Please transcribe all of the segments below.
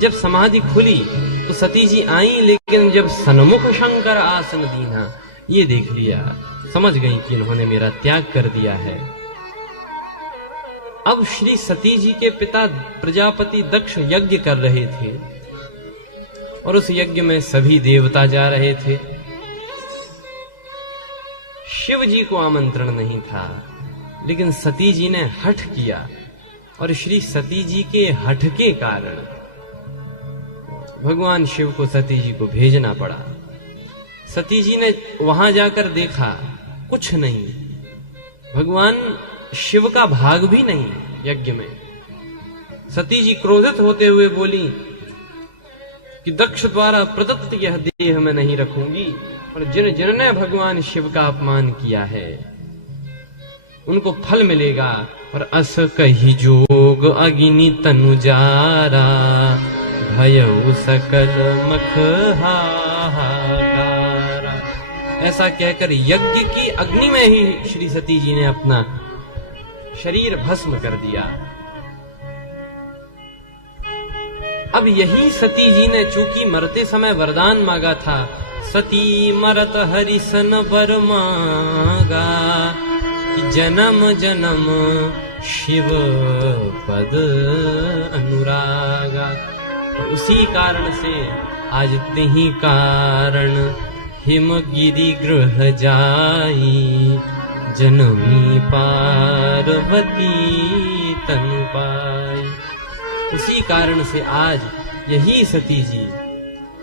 जब समाधि खुली तो सती जी आई, लेकिन जब सन्मुख शंकर आसन दीना, ये देख लिया, समझ गई कि इन्होंने मेरा त्याग कर दिया है। अब श्री सती जी के पिता प्रजापति दक्ष यज्ञ कर रहे थे और उस यज्ञ में सभी देवता जा रहे थे। शिव जी को आमंत्रण नहीं था, लेकिन सती जी ने हठ किया और श्री सती जी के हठ के कारण भगवान शिव को सती जी को भेजना पड़ा। सती जी ने वहां जाकर देखा, कुछ नहीं, भगवान शिव का भाग भी नहीं यज्ञ में। सती जी क्रोधित होते हुए बोली कि दक्ष द्वारा प्रदत्त यह देह मैं नहीं रखूंगी, और जिन जिनने भगवान शिव का अपमान किया है उनको फल मिलेगा। और अस कही जोग अग्नि तनु जारा, भयउ सकल मख हाहाकारा। ऐसा कहकर यज्ञ की अग्नि में ही श्री सती जी ने अपना शरीर भस्म कर दिया। अब यही सती जी ने चूंकि मरते समय वरदान मांगा था, सती मरत हरिसन वर मांगा कि जन्म जन्म शिव पद अनुरागा। और उसी कारण से आज तिहि कारण हिमगिरि गृह जाई, जनमी पार्वती तनु पाई। उसी कारण से आज यही सती जी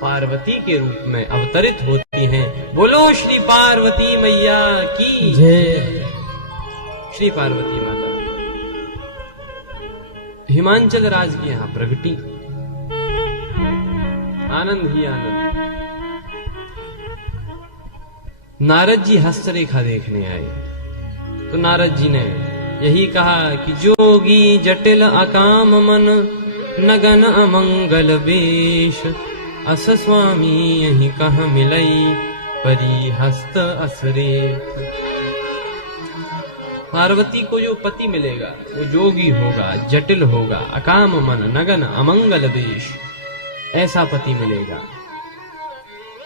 पार्वती के रूप में अवतरित होती हैं। बोलो श्री पार्वती मैया की जय। श्री पार्वती माता हिमांचल राज की यहां प्रगति, आनंद ही आनंद। नारद जी हस्तरेखा देखने आए तो नारद जी ने यही कहा कि जोगी जटिल अकाम मन, नगन अमंगल वेश, अस स्वामी यही कह मिलई, परी हस्त असरे। पार्वती को जो पति मिलेगा वो जोगी होगा, जटिल होगा, अकाम मन, नगन अमंगल वेश, ऐसा पति मिलेगा।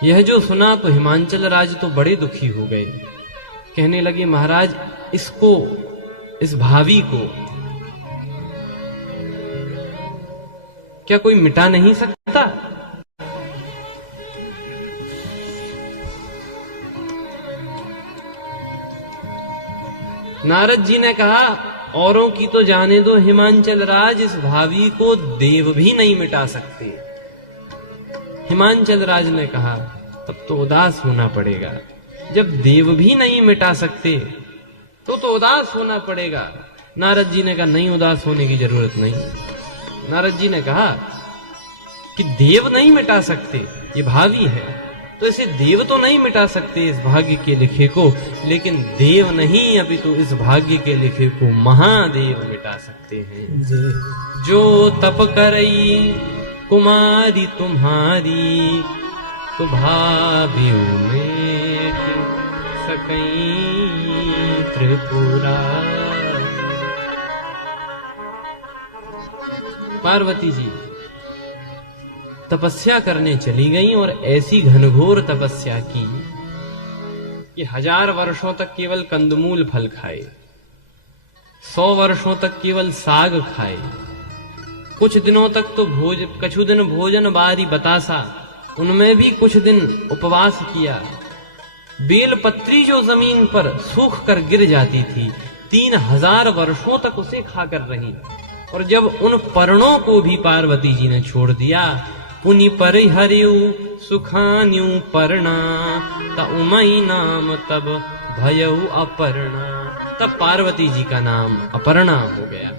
यह जो सुना तो हिमांचल राज तो बड़े दुखी हो गए। कहने लगे महाराज, इसको, इस भावी को क्या कोई मिटा नहीं सकता? नारद जी ने कहा, औरों की तो जाने दो हिमांचल राज, इस भावी को देव भी नहीं मिटा सकते। हिमांचल राज ने कहा, तब तो उदास होना पड़ेगा। जब देव भी नहीं मिटा सकते तो उदास होना पड़ेगा। नारद जी ने कहा, नहीं, उदास होने की जरूरत नहीं। नारद जी ने कहा कि देव नहीं मिटा सकते, ये भावी है, तो इसे देव तो नहीं मिटा सकते इस भाग्य के लिखे को, लेकिन देव नहीं अपितु इस भाग्य के लिखे को महादेव मिटा सकते हैं। जो तप करई कुमारी तुम्हारी, तो भावी में सकई त्रिपुरा। पार्वती जी तपस्या करने चली गईं और ऐसी घनघोर तपस्या की कि 1000 वर्षों तक केवल कंदमूल फल खाए, 100 वर्षों तक केवल साग खाए, कुछ दिनों तक तो कछु दिन भोजन बारी बतासा, उनमें भी कुछ दिन उपवास किया। बेलपत्री जो जमीन पर सूख कर गिर जाती थी, 3000 वर्षों तक उसे खाकर रही। और जब उन पर्णों को भी पार्वती जी ने छोड़ दिया, पुनि परिहर्यु सुखान्यु पर्णा, त उमई नाम तब भयउ अपर्णा। तब पार्वती जी का नाम अपर्णा हो गया।